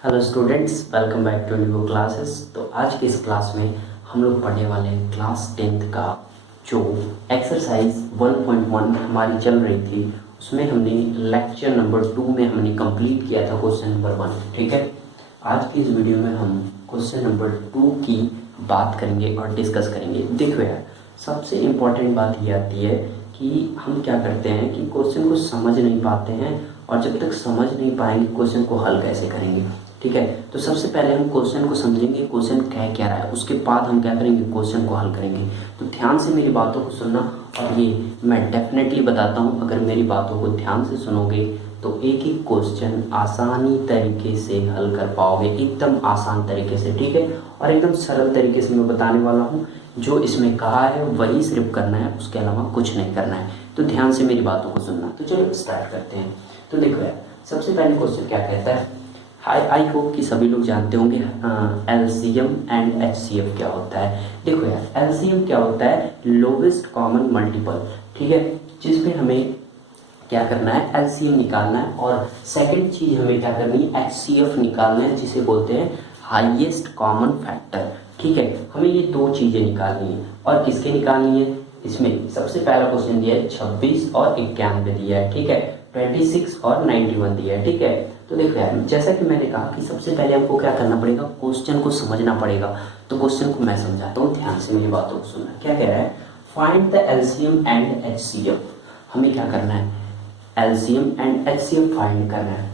Hello students, welcome back to new classes. तो आज की इस क्लास में हम लोग पढ़ने वाले हैं क्लास 10th का जो एक्सरसाइज 1.1 हमारी चल रही थी, उसमें हमने लेक्चर नंबर 2 में हमने कंप्लीट किया था क्वेश्चन नंबर 1। ठीक है, आज की इस वीडियो में हम क्वेश्चन नंबर 2 की बात करेंगे और डिस्कस करेंगे। देखो यार, सबसे इम्पॉर्टेंट बात ये आती है कि हम क्या करते हैं कि क्वेश्चन को समझ नहीं पाते हैं, और जब तक समझ नहीं पाएंगे क्वेश्चन को हल कैसे करेंगे। ठीक है, तो सबसे पहले हम क्वेश्चन को समझेंगे, क्वेश्चन कह क्या रहा है, उसके बाद हम क्या करेंगे, क्वेश्चन को हल करेंगे। तो ध्यान से मेरी बातों को सुनना, और ये मैं डेफिनेटली बताता हूँ, अगर मेरी बातों को ध्यान से सुनोगे तो एक एक क्वेश्चन आसानी तरीके से हल कर पाओगे, एकदम आसान तरीके से। ठीक है, और एकदम सरल तरीके से मैं बताने वाला हूँ। जो इसमें कहा है वही सिर्फ करना है, उसके अलावा कुछ नहीं करना है। तो ध्यान से मेरी बातों को सुनना। तो चलो स्टार्ट करते हैं। तो देखो यार, सबसे पहले क्वेश्चन क्या कहता है, आई होप कि सभी लोग जानते होंगे एलसीएम एंड एचसीएफ क्या होता है। देखो यार, एलसीएम क्या होता है, लोवेस्ट कॉमन मल्टीपल। ठीक है, जिसमें हमें क्या करना है, एलसीएम निकालना है, और सेकंड चीज हमें क्या करनी है, एचसीएफ निकालना है, जिसे बोलते हैं हाईएस्ट कॉमन फैक्टर। ठीक है, हमें ये दो चीजें निकालनी है, और किसके निकालनी है, इसमें सबसे पहला क्वेश्चन दिया है 26 और 91 दिया है। ठीक है, 26 और 91 दिया है। ठीक है, तो देखो यार, जैसा कि मैंने कहा कि सबसे पहले हमको क्या करना पड़ेगा, क्वेश्चन को समझना पड़ेगा। तो क्वेश्चन को मैं समझाता हूँ, ध्यान से मेरी बातों को सुनना। क्या कह रहा है, find the LCM and HCF. हमें क्या करना है, एलसीएम एंड एचसीएफ फाइंड करना है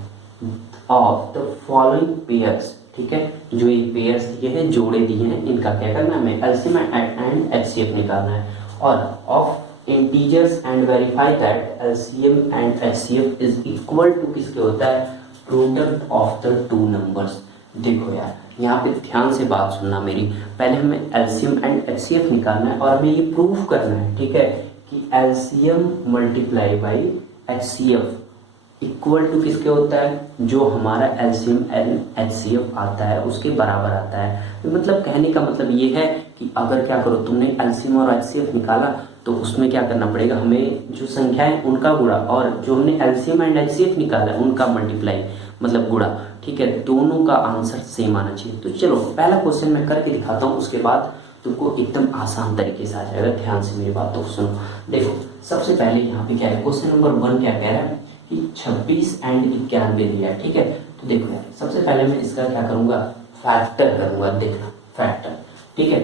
ऑफ द फॉलोइंग पेयर्स। ठीक है, जो ये पेयर्स दिए हैं, जोड़े दिए हैं, इनका क्या करना है, हमें एलसीएम एंड एचसीएफ निकालना है। और of integers and verify that LCM and HCF is equal to किसके होता है, product of the two numbers. देखो यार, यहाँ पे ध्यान से बात सुनना मेरी। पहले हमें एलसीएम एंड एचसीएफ निकालना है, और हमें ये प्रूफ करना है, ठीक है, कि LCM multiply by HCF equal to किसके होता है, जो हमारा एलसीएम एंड एचसीएफ आता है उसके बराबर आता है। तो मतलब कहने का मतलब ये है कि अगर क्या करो, तुमने एलसीएम और एचसीएफ निकाला, तो उसमें क्या करना पड़ेगा, हमें जो संख्या है उनका गुणा, और जो हमने एलसीएम एंड एचसीएफ निकाला है उनका मल्टीप्लाई, मतलब गुणा। ठीक है, दोनों का आंसर सेम आना चाहिए। तो चलो पहला क्वेश्चन मैं करके दिखाता हूँ, उसके बाद तुमको एकदम आसान तरीके से आ जाएगा। ध्यान से मेरी बातों को सुनो। देखो, सबसे पहले यहाँ पे क्या है, क्वेश्चन नंबर 1 क्या कह रहा है कि 26 एंड 91 दिया है। ठीक है, तो देखो यार, सबसे पहले मैं इसका क्या करूंगा, फैक्टर करूंगा। देखना, फैक्टर। ठीक है,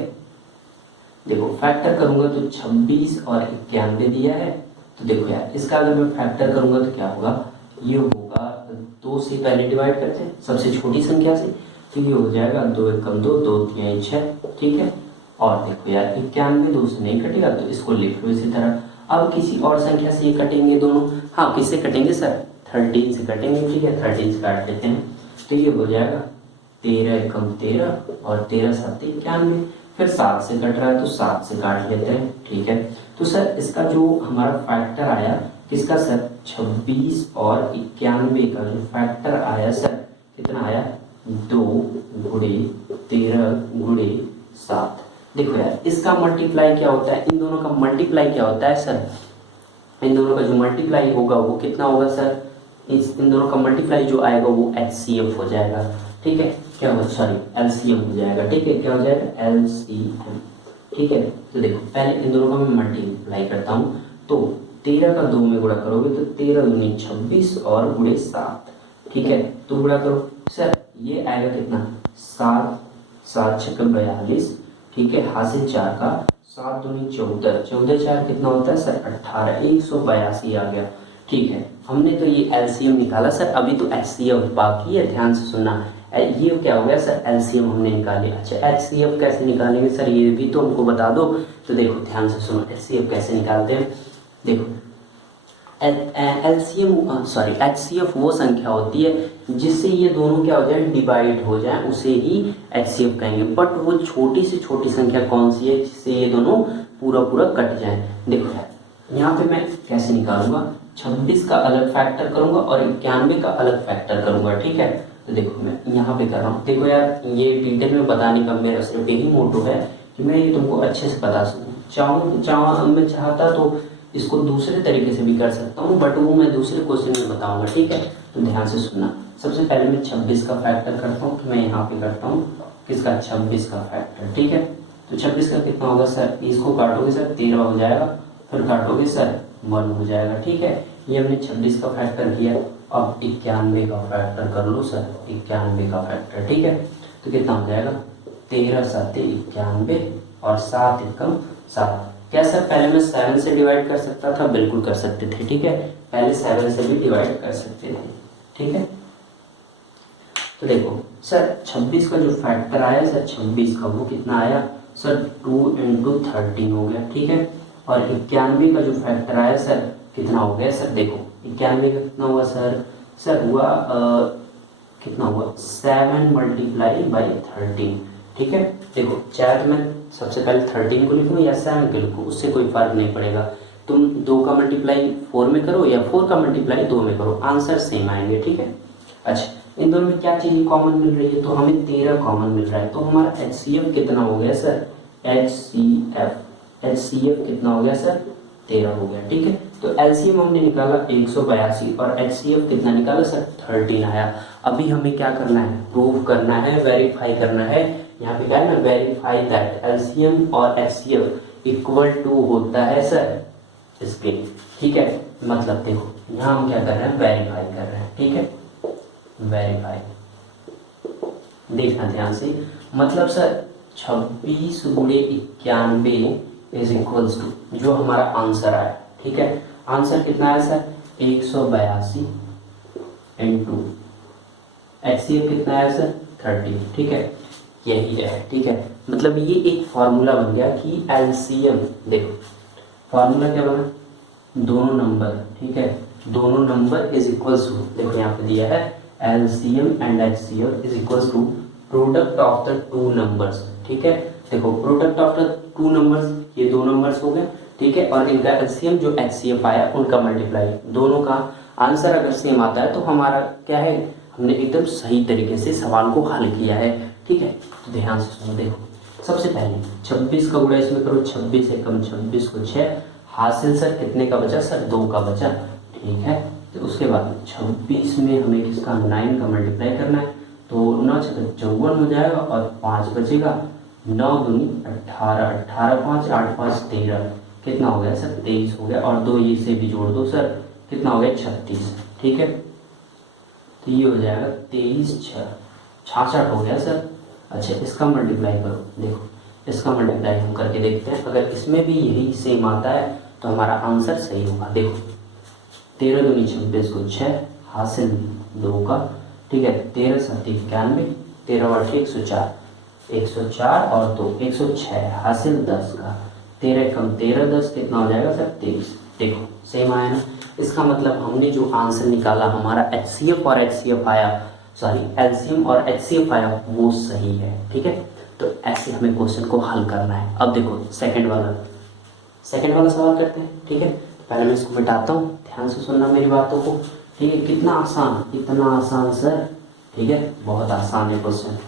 देखो फैक्टर करूंगा तो 26 और 91 दिया है। तो देखो यार, इसका अगर मैं फैक्टर करूंगा तो क्या होगा, ये होगा 2 से पहले डिवाइड करते हैं, सबसे छोटी संख्या से। तो ये हो जाएगा 2 एकम 2, 2 तिहाई 6। ठीक है, और देखो यार, 91 2 से नहीं कटेगा, तो इसको लिख लो इसी तरह। अब किसी और संख्या से ये कटेंगे दोनों। हाँ, किससे कटेंगे सर, 13 से कटेंगे। ठीक है, 13 से काट लेते हैं, तो ये हो जाएगा 13 एकम 13 और 13 7 91। फिर 7 से कट रहा है तो 7 से काट लेते हैं। ठीक है, तो सर इसका जो हमारा फैक्टर आया किसका सर, 26 और 91 का जो फैक्टर आया सर, कितना आया, 2 गुणे 13 गुणे 7। देखो यार, इसका मल्टीप्लाई क्या होता है, इन दोनों का मल्टीप्लाई क्या होता है सर, इन दोनों का जो मल्टीप्लाई होगा वो कितना होगा सर, इन दोनों का मल्टीप्लाई जो आएगा वो एचसीएफ हो जाएगा। ठीक है, क्या हो, सॉरी एलसीएम हो जाएगा। ठीक है, क्या हो जाएगा, एलसीएम। ठीक है, तो देखो पहले इन दोनों का मैं मल्टीप्लाई करता हूँ, तो 13 का 2 में गुणा करोगे तो 13 दूनी 26 और गुणे 7। ठीक है, तो गुणा करो सर, ये आएगा कितना, 7 7 छक्के 42। ठीक है, हासिल 4 का 7 दूनी 14, 14 4 कितना होता है सर, 18, 182 आ गया। ठीक है, हमने तो ये एलसीएम निकाला सर, अभी तो एचसीएफ बाकी है। ध्यान से सुनना, ये क्या हो गया सर, एलसीएम हमने निकाली। अच्छा, एचसीएफ कैसे निकालेंगे सर, ये भी तो हमको बता दो। तो देखो ध्यान से सुनो, एचसीएफ कैसे निकालते हैं। देखो, एलसीएम सॉरी एचसीएफ वो संख्या होती है जिससे ये दोनों क्या हो जाए, डिवाइड हो जाए, उसे ही एचसीएफ कहेंगे। बट वो छोटी से छोटी संख्या कौन सी है जिससे ये दोनों पूरा पूरा कट जाए। देखो यार, यहाँ पे मैं कैसे निकालूंगा, 26 का अलग फैक्टर करूंगा और 91 का अलग फैक्टर करूंगा। ठीक है, तो देखो मैं यहाँ पे कर रहा हूँ। देखो यार, ये डिटेल में बताने का मेरा सिर्फ यही मोटो है कि मैं ये तुमको अच्छे से बता सकूँ। मैं चाहता तो इसको दूसरे तरीके से भी कर सकता हूँ, बट वो मैं दूसरे क्वेश्चन में बताऊंगा। ठीक है, तो ध्यान से सुनना। सबसे पहले मैं 26 का फैक्टर करता हूँ, तो मैं यहाँ पे करता हूँ किसका 26 का फैक्टर। ठीक है, तो 26 का कितना होगा सर, इसको काटोगे सर 13 हो जाएगा, फिर काटोगे सर 1 हो जाएगा। ठीक है, ये हमने 26 का फैक्टर किया। अब 91 का फैक्टर कर लो सर, 91 का फैक्टर। ठीक है, तो कितना हो जाएगा 13 7 91 और 7 एकम 7। क्या सर पहले मैं 7 से डिवाइड कर सकता था? बिल्कुल कर सकते थे। ठीक है, पहले 7 से भी डिवाइड कर सकते थे। ठीक है, तो देखो सर 26 का जो फैक्टर आया सर 26 का वो कितना आया सर 2 × 13 हो गया। ठीक है, और 91 का जो फैक्टर आया सर कितना हो गया सर, देखो 91 का कितना हुआ सर, सर हुआ कितना हुआ 7 × 13। ठीक है, देखो चाहे तो मैं सबसे पहले 13 को लिखूँ या 7 को लिखूँ, उससे कोई फर्क नहीं पड़ेगा। तुम 2 का मल्टीप्लाई 4 में करो या 4 का मल्टीप्लाई 2 में करो, आंसर सेम आएंगे। ठीक है, अच्छा इन दोनों में क्या चीज़ कॉमन मिल रही है, तो हमें 13 कॉमन मिल रहा है। तो हमारा HCF कितना हो गया सर, HCF कितना हो गया सर 13 हो गया। ठीक है, तो LCM हमने निकाला 182 और HCF कितना निकाला सर 13 आया। अभी हमें क्या करना है, प्रूव करना है, वेरीफाई करना है। यहाँ पे क्या है ना, वेरीफाई दैट LCM और HCF इक्वल टू होता है सर इसके। ठीक है, मतलब देखो यहाँ हम क्या कर रहे हैं, वेरीफाई कर रहे हैं। ठीक है, वेरीफाई, देखना ध्यान से, मतलब सर 26 × 91 इज इक्वल्स टू जो हमारा आंसर आया। ठीक है, आंसर कितना आया सर 182 इंटू HCF कितना आया सर 30। ठीक है, यही है। ठीक है, मतलब ये एक फॉर्मूला बन गया कि LCM, देखो फॉर्मूला क्या बना, दोनों नंबर। ठीक है, दोनों नंबर इज इक्वल्स टू, देखो यहाँ पे दिया है LCM and HCF is equals to product of the two numbers. ठीक है, देखो product of the two numbers, ये दो नंबर्स हो गए। ठीक है, और इनका LCM जो HCF आया उनका मल्टीप्लाई, दोनों का आंसर अगर सेम आता है तो हमारा क्या है, हमने एकदम सही तरीके से सवाल को हल किया है। ठीक है, तो ध्यान से सुनो, देखो सबसे पहले 26 का गुणा इसमें करो, 26 एकम 26 को 6, हासिल सर कितने का बचा सर 2 का बचा। ठीक है, तो उसके बाद 26 में हमें किसका 9 का मल्टीप्लाई करना है, तो 9 × 6 = 54 हो जाएगा और 5 बचेगा, 9 दूनी 18, 18 5 8 5 13, कितना हो गया सर 23 हो गया, और 2 ये से भी जोड़ दो सर, कितना हो गया 36। ठीक है, तो ये हो जाएगा 23 6 66 हो गया सर। अच्छा इसका मल्टीप्लाई करो, देखो इसका मल्टीप्लाई हम करके देखते हैं, अगर इसमें भी यही सेम आता है तो हमारा आंसर सही होगा। देखो 13 दूनी 26 को 6, हासिल 2 का। ठीक है, 13 7 91, 13 8 104, 104 और 2 106, हासिल 10 का, 13 कम 13 10 कितना हो जाएगा सर 23। देखो सेम आया ना, इसका मतलब हमने जो आंसर निकाला हमारा HCF और HCF आया, सॉरी LCM और HCF आया वो सही है। ठीक है, तो ऐसे हमें क्वेश्चन को हल करना है। अब देखो सेकंड वाला सवाल करते हैं। ठीक है, तो पहले मैं इसको मिटाता हूँ, ध्यान से सुनना मेरी बातों को। ठीक है, कितना आसान, इतना आसान सर। ठीक है, बहुत आसान है क्वेश्चन,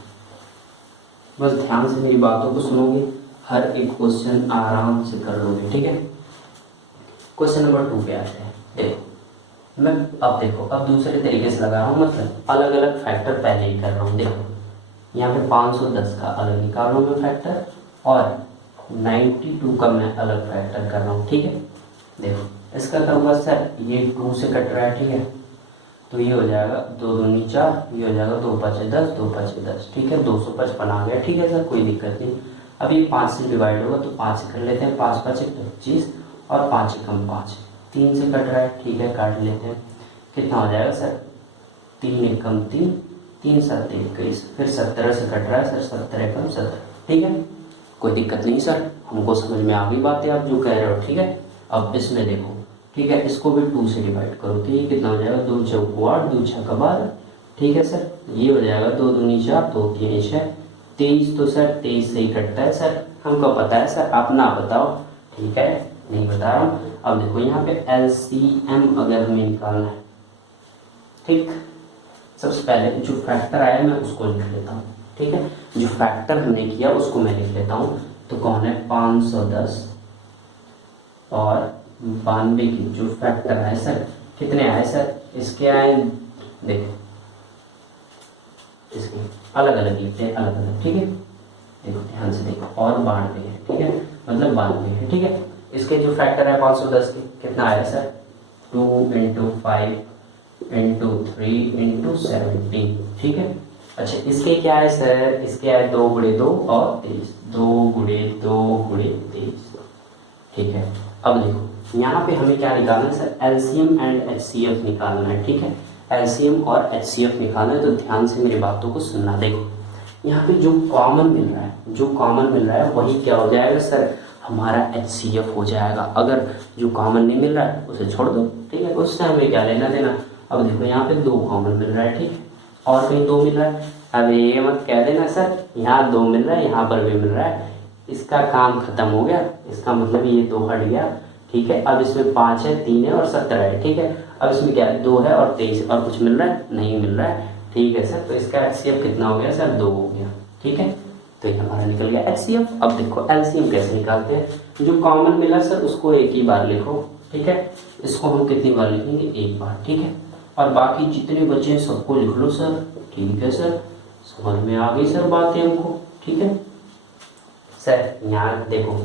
बस ध्यान से मेरी बातों को सुनोगे, हर एक क्वेश्चन आराम से कर लोगे। ठीक है, क्वेश्चन नंबर 2 पे आते हैं। देखो मैं अब दूसरे तरीके से लगा रहा हूँ, मतलब अलग अलग फैक्टर पहले ही कर रहा हूँ। देखो यहाँ पे 510 का अलग निकाल रहा हूँ मैं फैक्टर, और 92 का मैं अलग फैक्टर कर रहा हूँ। ठीक है, देखो इसका क्या हुआ सर, ये 2 से कट रहा है। ठीक है, तो ये हो जाएगा 2 दूनी 4, ये हो जाएगा 2 5 10, 2 5 10। ठीक है, 255 आ गया। ठीक है सर, कोई दिक्कत नहीं। अब ये 5 से डिवाइड होगा तो 5 से कर लेते हैं, 5 5 25 और 5 एकम 5, 3 से कट रहा है। ठीक है, काट लेते हैं, कितना हो जाएगा सर 3 एकम 3, 3 7 21, फिर 17 से कट रहा है सर, 17 एकम 17। ठीक है, कोई दिक्कत नहीं सर, हमको समझ में आ गई बात है आप जो कह रहे हो। ठीक है, अब इसमें देखो, ठीक है, इसको भी 2 से डिवाइड करो तो ये कितना हो जाएगा, 2 चौको 8, 2 6 12। ठीक है सर, ये हो जाएगा 2 दूनी 4, 2 3 6, 23 तो सर 23 से ही कटता है सर, हमको पता है सर, आप ना बताओ। ठीक है, नहीं बता रहा हूँ। अब देखो यहाँ पे LCM अगर हमें निकालना है, ठीक, सबसे पहले जो फैक्टर आया मैं उसको लिख लेता हूँ। ठीक है, जो फैक्टर हमने किया उसको मैं लिख लेता हूँ। तो कौन है 510 और 92 की जो फैक्टर आए सर, कितने आए सर, इसके आए देखो इसकी अलग अलग लिखते हैं, अलग अलग, ठीक है। देखो ध्यान से देखो, और 92 है, ठीक है, मतलब 92 है, ठीक है। इसके जो फैक्टर है 510 के, कितना आया सर, 2 × 5 × 3 × 17, ठीक है। अच्छा इसके क्या है सर, इसके है 2 × 2 और 23, 2 × 2 × 23, ठीक है। अब देखो यहाँ पे हमें क्या निकालना है सर, एलसीएम एंड एचसीएफ निकालना है, ठीक है। एलसीएम और एचसीएफ निकालना है, तो ध्यान से मेरी बातों को सुनना। देखो यहाँ पे जो कॉमन मिल रहा है, जो कॉमन मिल रहा है वही क्या हो जाएगा सर, हमारा एचसीएफ हो जाएगा। अगर जो कॉमन नहीं मिल रहा है उसे छोड़ दो, ठीक है, उससे हमें क्या लेना देना। अब देखो यहाँ पे 2 कॉमन मिल रहा है, ठीक है, और कहीं 2 मिल रहा है। अब ये मत कह देना सर यहाँ 2 मिल रहा है, यहाँ पर भी मिल रहा है, इसका काम खत्म हो गया, इसका मतलब ये 2 हट गया, ठीक है। अब इसमें 5 है, 3 है और 17 है, ठीक है। अब इसमें क्या है, 2 है और 23, और कुछ मिल रहा है, नहीं मिल रहा है, ठीक है सर। तो इसका एचसीएफ कितना हो गया सर, 2 हो गया, ठीक है। तो ये हमारा निकल गया एचसीएफ। अब देखो एलसीएम कैसे निकालते हैं, जो कॉमन मिला सर उसको एक ही बार लिखो, ठीक है। इसको हम कितनी बार लिखेंगे, एक बार, ठीक है। और बाकी जितने बचे हैं सबको लिख लो सर, ठीक है सर। समझ में आ गई सर बातें हमको, ठीक है सर। यहाँ देखो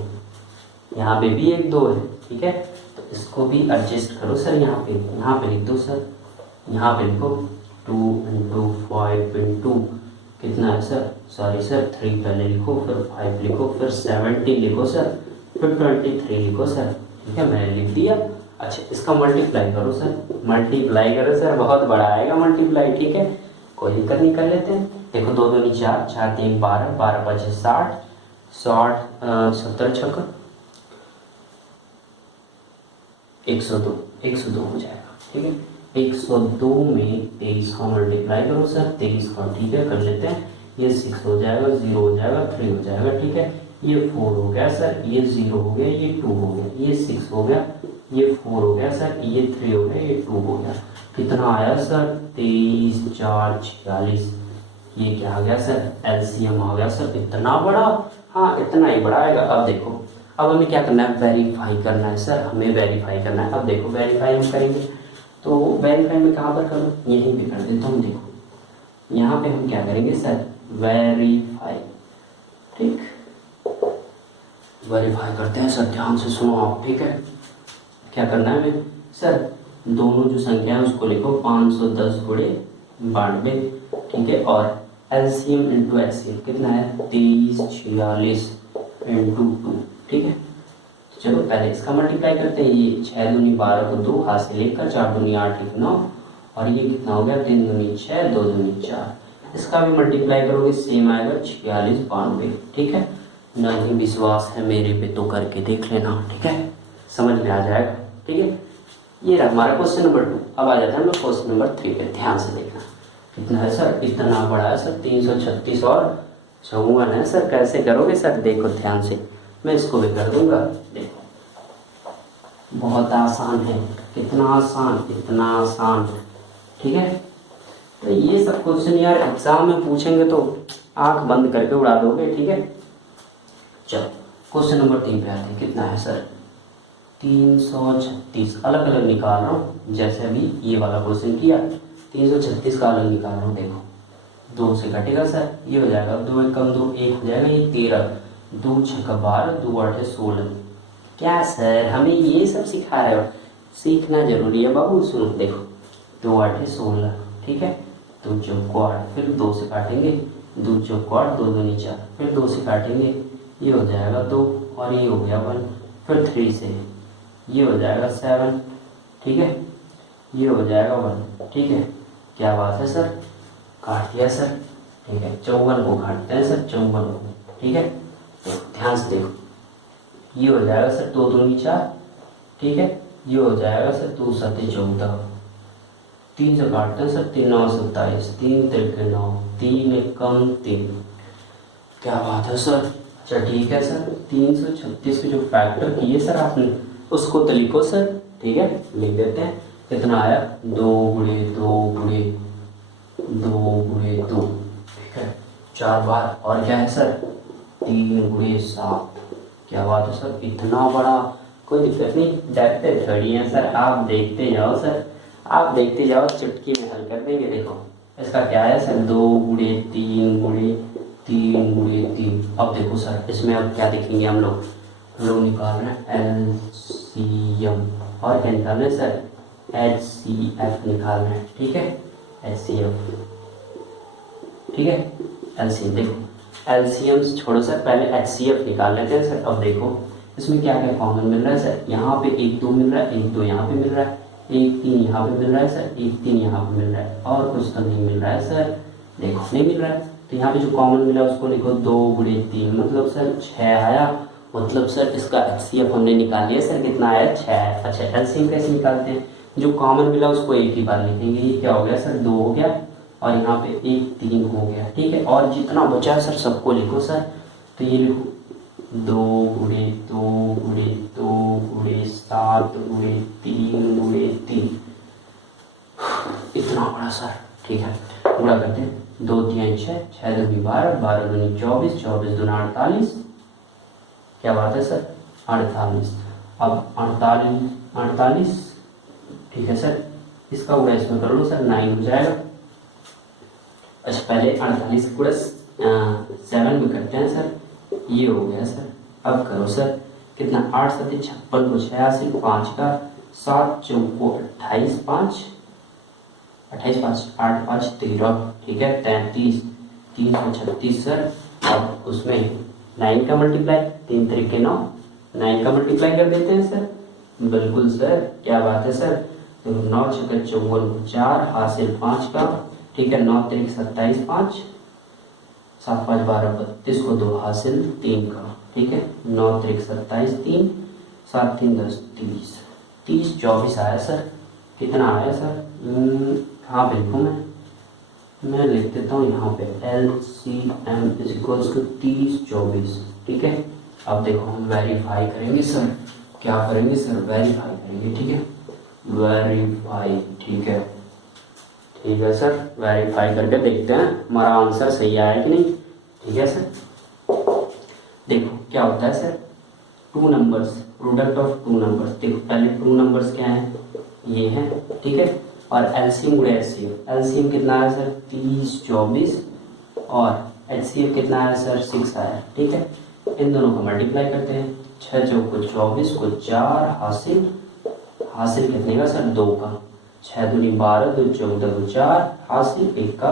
यहाँ पे भी 1 2 है, ठीक है, तो इसको भी एडजस्ट करो सर। यहाँ पे लिख दो सर, यहाँ पे लिखो 2 × 5 × कितना है सर, सॉरी सर 3 पहले लिखो, फिर 5 लिखो, फिर 70 लिखो सर, फिर 23 लिखो सर, ठीक है, मैंने लिख दिया। अच्छा इसका मल्टीप्लाई करो सर, मल्टीप्लाई करो सर, बहुत बड़ा आएगा मल्टीप्लाई, ठीक है, कोई दिक्कत नहीं, कर लेते हैं। देखो 2 2 4, 4 3 12, 12 5 60, 70 छक्का 102, 102 हो जाएगा, ठीक है। 102 में 23 का मल्टीप्लाई करो सर, 23 का, ठीक है, कर लेते हैं। ये 6 हो जाएगा, 0 हो जाएगा, 3 हो जाएगा, ठीक है। ये 4 हो गया सर, ये 0 हो गया, ये 2 हो गया, ये 6 हो गया, ये 4 हो गया सर, ये 3 हो गया, ये 2 हो गया। कितना आया सर, 23 4 46, ये क्या आ गया सर, एलसीएम आ गया सर। इतना बड़ा, हाँ इतना ही बड़ा आएगा। अब देखो अब हमें क्या करना है, वेरीफाई करना है सर, हमें वेरीफाई करना है। अब देखो वेरीफाई हम करेंगे, तो वेरीफाई में कहाँ पर करूँ, यहीं पे कर देता हूँ। देखो यहाँ पे हम क्या करेंगे सर, वेरीफाई, ठीक, वेरीफाई करते हैं सर, ध्यान से सुनो आप, ठीक है। क्या करना है हमें सर, दोनों जो संख्या है उसको लिखो 510 × 92, ठीक है, और एलसीएम इंटू एचसीएम कितना है, 23 46 × 2, ठीक है। चलो पहले इसका मल्टीप्लाई करते हैं। ये 6 दूनी 12 को 2 हाथ से लेकर, 4 दूनी 8 1 9, और ये कितना हो गया, 3 दूनी 6 2 दूनी 4। इसका भी मल्टीप्लाई करोगे सेम आएगा 46 92, ठीक है। नहीं विश्वास है मेरे पे तो करके देख लेना, ठीक है, समझ में आ जाएगा, ठीक है। ये रहा हमारा क्वेश्चन नंबर 2। अब आ जाता है हम लोग क्वेश्चन नंबर 3 पे, ध्यान से देखना। कितना है सर, इतना बड़ा है सर, 336 और 54 है सर। कैसे करोगे सर, देखो ध्यान से, मैं इसको भी कर दूंगा। देखो बहुत आसान है, कितना आसान, इतना आसान, ठीक है। तो ये सब क्वेश्चन यार एग्जाम में पूछेंगे तो आंख बंद करके उड़ा दोगे, ठीक है। चलो क्वेश्चन नंबर 3 पे आते हैं। कितना है सर, 336, अलग अलग निकाल रहा हूँ, जैसे अभी ये वाला क्वेश्चन किया, 336 का अलग निकाल रहा हूँ। देखो 2 से घटेगा सर, ये हो जाएगा 2 1 कम 2 1 हो जाएगा, ये 13, 2 6 12, 2 8 16। क्या सर हमें ये सब सिखा रहे हो, सीखना जरूरी है बाबू। सुनो देखो 2 8 16, ठीक है, 2 चौक 8, फिर 2 से काटेंगे, 2 चौक 8, 2 दूनी 4, फिर 2 से काटेंगे, ये हो जाएगा 2, और ये हो गया 1, फिर 3 से ये हो जाएगा 7, ठीक है, ये हो जाएगा 1, ठीक है। क्या बात है सर, काट दिया सर, ठीक है। 54 को काटते हैं सर, 54 को, ठीक है। तो ध्यान से देखो, ये हो जाएगा सर 2 दूनी 4, ठीक है, ये हो जाएगा सर 2 7 14, 3 से काटते हैं सर, 3 9 27, 3 3 9, 3 1 कम 3। क्या बात है सर। अच्छा ठीक है सर, 336 के जो फैक्टर किए सर आपने उसको तो लिखो सर, ठीक है, लिख देते हैं। कितना आया, 2 × 2 × 2 × 2, ठीक है, 4 बार। और क्या है सर, 3 × 7। क्या बात है सर, इतना बड़ा, कोई दिक्कत नहीं, डरते थोड़ी हैं सर, आप देखते जाओ सर, आप देखते जाओ, चुटकी में हल कर देंगे। देखो इसका क्या है सर 2 गुणे 3 गुणे 3 गुणे 3। अब देखो सर इसमें अब क्या देखेंगे हम लोग निकाल रहे हैं एलसीएम और क्या निकाल रहे हैं सर एचसीएफ निकाल रहे हैं। ठीक है एचसीएफ, ठीक है एलसीएम। देखो एलसीएम छोड़ो सर, पहले एचसीएफ निकाल लेते हैं सर। अब देखो इसमें क्या क्या कॉमन मिल रहा है सर, यहाँ पे 1 2 मिल रहा है, 1 2 यहाँ पे मिल रहा है, 1 3 यहाँ पे मिल रहा है सर, 1 3 यहाँ पे मिल रहा है, और कुछ तो नहीं मिल रहा है सर। देखो नहीं मिल रहा है तो यहाँ पे जो कॉमन मिला है उसको लिखो 2 गुणे 3, मतलब सर 6 आया। मतलब सर इसका एचसीएफ हमने निकाल लिया सर, कितना आया 6 आया। अच्छा एलसीएम कैसे निकालते हैं, जो कॉमन मिला उसको एक ही बार लिखेंगे। ये क्या हो गया सर 2 हो गया और यहाँ पे 1 3 हो गया। ठीक है और जितना बचा सर सबको लिखो सर। तो ये लिखो 2 गुणे 2 गुणे 2 गुणे 7 गुणे 3 गुणे 3, इतना बड़ा सर। ठीक है गुणा करते हैं, 2 3 6, 6 दूनी 12, 12 दूनी 24, 24 दूना 48। क्या बात है सर 48। अब 48, ठीक है सर इसका गुणा इसमें कर लो सर 9 हो जाएगा। अच्छा पहले 48 गुणा 7 में करते हैं सर, ये हो गया सर। अब करो सर कितना 8 7 56 को 86, 5 का 7 चौको 28 5 28 5 8 5 13, ठीक है 33 3 को 36 सर। अब उसमें 9 का मल्टीप्लाई 3 3 के 9, 9 का मल्टीप्लाई कर देते हैं सर। बिल्कुल सर क्या बात है सर। तो 9 6 54 4 हासिल 5 का, ठीक है 9 3 27 5 7 5 12 32 को 2 हासिल 3 का, ठीक है 9 3 27 3 7 3 10 30 30 24 आया सर। कितना आया सर कहाँ पे लिखूँ मैं लिख देता हूँ यहाँ पे LCM इज इक्वल्स टू 30 24। ठीक है अब देखो हम वेरीफाई करेंगे सर। क्या करेंगे सर वेरीफाई करेंगे। ठीक है वेरीफाई, ठीक है सर वेरीफाई करके देखते हैं हमारा आंसर सही आया कि नहीं। ठीक है सर देखो क्या होता है sir 2 numbers, product of 2 numbers. देखो पहले 2 नंबर्स क्या है ये है, ठीक है और एलसीएम गुणे एचसीएफ, एलसीएम कितना आया सर 30 24 और एचसीएफ कितना आया सर 6 आया। ठीक है इन दोनों को मल्टीप्लाई करते हैं, 6 चौको 24 को 4 हासिल कितने का सर 2 का, 6 दूनी 12 2 14 को 4 हासिल 1 का,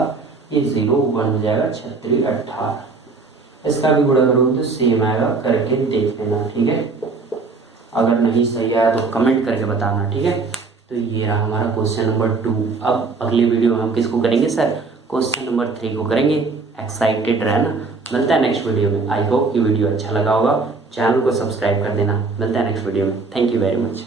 ये 0 1 हो जाएगा 36 18। इसका भी गुणा करोगे तो सेम आएगा, करके देख लेना। ठीक है अगर नहीं सही आया तो कमेंट करके बताना। ठीक है तो ये रहा हमारा क्वेश्चन नंबर 2। अब अगले वीडियो में हम किसको करेंगे सर क्वेश्चन नंबर 3 को करेंगे। एक्साइटेड रहना, मिलता है नेक्स्ट वीडियो में। आई होप कि वीडियो अच्छा लगा होगा, चैनल को सब्सक्राइब कर देना। मिलता है नेक्स्ट वीडियो में। Thank you very much.